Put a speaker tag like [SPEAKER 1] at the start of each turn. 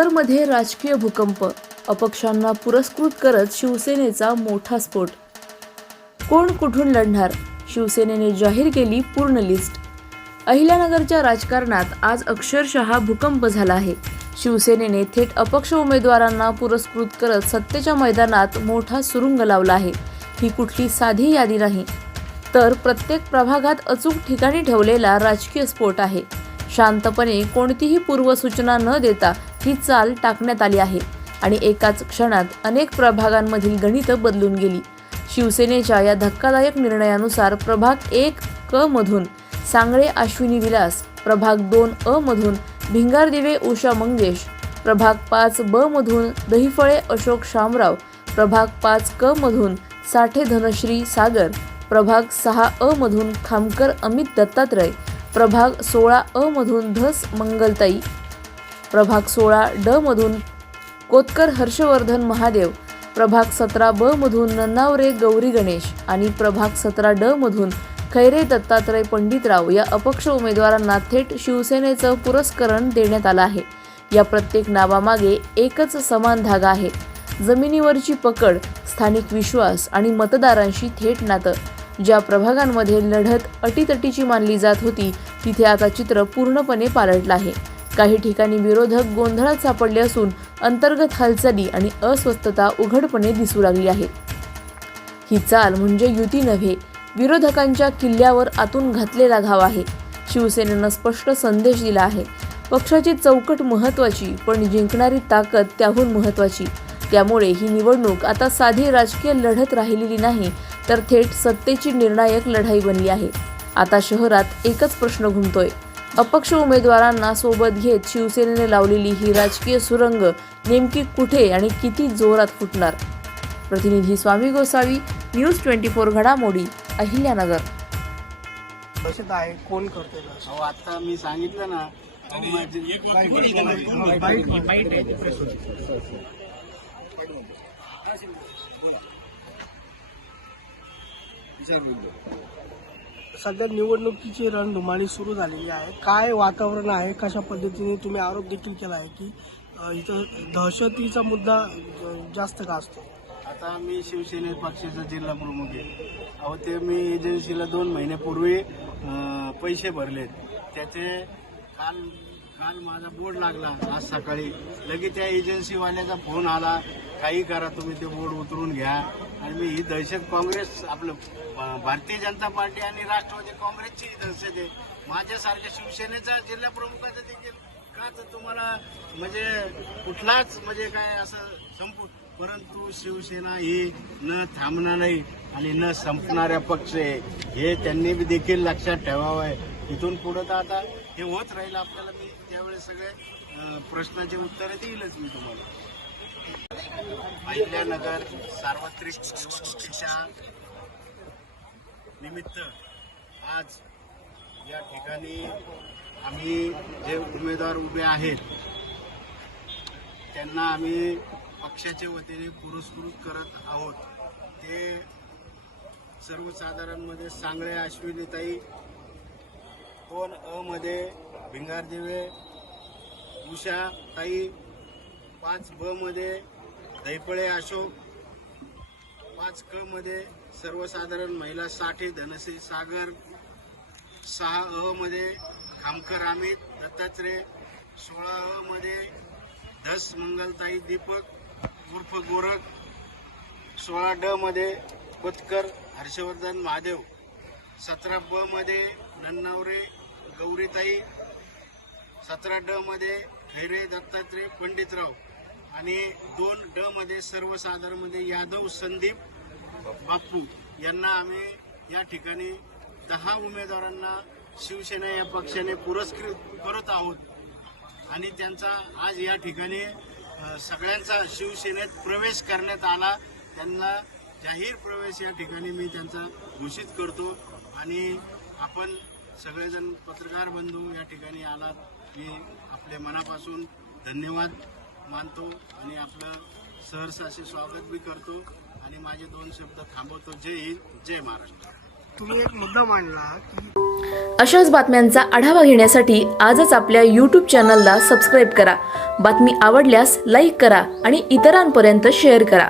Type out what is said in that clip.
[SPEAKER 1] नगरमध्ये राजकीय भूकंप. अपक्षांना पुरस्कृत करत शिवसेनेचा मोठा स्फोट. कोण कुठून लढणार? शिवसेनेने जाहीर केली पूर्ण लिस्ट. अहिल्यानगरच्या राजकारणात आज अक्षरशः भूकंप झाला आहे. शिवसेनेने थेट अपक्ष उमेदवारांना पुरस्कृत करत सत्तेच्या मैदानात मोठा सुरुंग लावला आहे. ही कुठली साधी यादी नाही. तर प्रत्येक प्रभागात अचूक ठिकाणी ठेवलेला राजकीय स्फोट आहे. शांतपणे कोणतीही पूर्वसूचना न देता ही चाल टाकण्यात आली आहे आणि एकाच क्षणात अनेक प्रभागांमधील गणितं बदलून गेली. शिवसेनेच्या या धक्कादायक निर्णयानुसार प्रभाग एक क मधून सांगळे अश्विनी विलास प्रभाग दोन अ मधून भिंगारदिवे उषा मंगेश प्रभाग पाच ब मधून दहिफळे अशोक शामराव प्रभाग पाच क मधून साठे धनश्री सागर प्रभाग सहा अ मधून खामकर अमित दत्तात्रय प्रभाग सोळा अ मधून धस मंगलताई प्रभाग सोळा ड मधून कोतकर हर्षवर्धन महादेव प्रभाग सतरा ब मधून नन्नावरे गौरी गणेश आणि प्रभाग सतरा ड मधून खैरे दत्तात्रय पंडितराव या अपक्ष उमेदवारांना थेट शिवसेनेचं पुरस्करण देण्यात आलं आहे. या प्रत्येक नावामागे एकच समान धागा आहे. जमिनीवरची पकड स्थानिक विश्वास आणि मतदारांशी थेट नातं. ज्या प्रभागांमध्ये लढत अटीतटीची मानली जात होती तिथे आता चित्र पूर्णपणे पालटलं आहे. काही ठिकाणी विरोधक गोंधळात सापडले असून अंतर्गत हालचाली आणि अस्वस्थता उघडपणे दिसू लागली आहे. ही चाल म्हणजे युती नव्हे विरोधकांच्या किल्ल्यावर आतून घातलेला घाव आहे. शिवसेनेनं स्पष्ट संदेश दिला आहे. पक्षाची चौकट महत्वाची पण जिंकणारी ताकद त्याहून महत्वाची त्यामुळे ही निवडणूक आता साधी राजकीय लढत राहिलेली नाही तर थेट सत्तेची निर्णायक लढाई बनली आहे. आता शहरात एकच प्रश्न घुमतोय. अपक्ष उमेदवारांना सोबत घेत शिवसेनेने लावलेली ही राजकीय सुरंग नेमकी कुठे आणि किती जोरात फुटणार? प्रतिनिधी Swami Gosavi news twenty four घडामोडी अहिल्यानगर.
[SPEAKER 2] आहे. कोण?
[SPEAKER 3] अहो आता मी सांगितलं ना अहो, माझी-
[SPEAKER 2] सध्या निवडणुकीची रणधुमाळी सुरू झालेली आहे. काय वातावरण आहे? कशा पद्धतीने तुम्ही आरोप देखील केला आहे की इथं दहशतीचा मुद्दा जास्त का असतो?
[SPEAKER 3] आता मी शिवसेने पक्षाचा जिल्हा प्रमुख आहे. अहो ते मी एजन्सीला दोन महिन्यापूर्वी पैसे भरलेत. त्याचे काल काल माझा बोर्ड लागला आज सकाळी. लगेच त्या एजन्सीवाल्याचा फोन आला काही करा तुम्ही ते बोर्ड उतरून घ्या. आणि मी ही दहशत काँग्रेस आपलं भारतीय जनता पार्टी आणि राष्ट्रवादी काँग्रेसची दहशत आहे. माझ्यासारख्या शिवसेनेचा जिल्हा प्रमुखाचा देखील का तर तुम्हाला म्हणजे कुठलाच म्हणजे काय असं संपू परंतु शिवसेना ही न थांबणारी आणि न संपणाऱ्या पक्ष आहे हे त्यांनी बी देखील लक्षात ठेवावं आहे. इथून पुढं तर आता हे होत राहील आपल्याला मी त्यावेळेस सगळे प्रश्नाचे उत्तरं देईलच मी तुम्हाला. अहिल्यानगर सार्वत्रिक निवडणुकीच्या निमित्त आज या ठिकाणी आम्ही जे उमेदवार उभे आहेत त्यांना आम्ही पक्षाच्या वतीने पुरस्कृत करत आहोत. ते सर्वसाधारणमध्ये सांगळे अश्विनीताई दोन अ मध्ये भिंगारदेवे उषा ताई पाच ब मध्ये दैपळे अशोक पाच क मध्ये सर्वसाधारण महिला साठे धनश्री सागर सहा अ मध्ये खामकर अमित दत्तात्रय सोळा अ मध्ये धस मंगलताई दीपक उर्फ गोरख सोळा ड मध्ये कोतकर हर्षवर्धन महादेव सतरा ब मध्ये नन्नावरे गौरीताई सतरा ड मध्ये खैरे दत्तात्रय पंडितराव. आणि दोन ड मध्ये सर्वसाधारणमध्ये यादव संदीप बापू यांना आम्ही या ठिकाणी दहा उमेदवारांना शिवसेना या पक्षाने पुरस्कृत करत आहोत. आणि त्यांचा आज या ठिकाणी सगळ्यांचा शिवसेनेत प्रवेश करण्यात आला. त्यांना जाहीर प्रवेश या ठिकाणी मी त्यांचा घोषित करतो. आणि आपण सगळेजण पत्रकार बंधू या ठिकाणी आलात. मी आपल्या मनापासून धन्यवाद. मानतो आणि आपलं सहर्ष असे स्वागत बी करतो आणि माझे दोन शब्द थांबवतो. जय हिंद जय महाराष्ट्र.
[SPEAKER 2] तुम्ही एक मुद्दा मांडला की
[SPEAKER 1] अशाच बातम्यांचा आढावा घेण्यासाठी आजच आपल्या यूट्यूब चॅनलला सबस्क्राईब करा. बातमी आवडल्यास लाईक करा आणि इतरांपर्यंत शेअर करा.